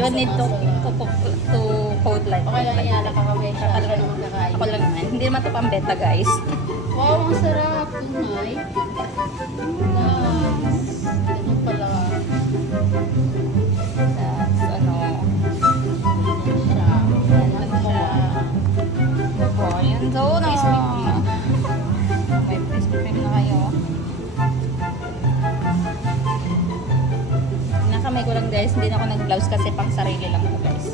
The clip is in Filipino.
You need to coat like. Okay lang yan, nakakamay siya. Ako Siya naman kakain. Ako lang naman. Hindi naman ito pambeta, guys. Wow, ang sarap. Tunay. Nice. Ganun pala. Tapos, ano, Siya. yan lang siya. Opo, yan daw na. Krispy Kreme. May Krispy Kreme na kayo. Nakamay ko lang, guys. Hindi na ako nag-blouse kasi pang sarili lang ko, guys.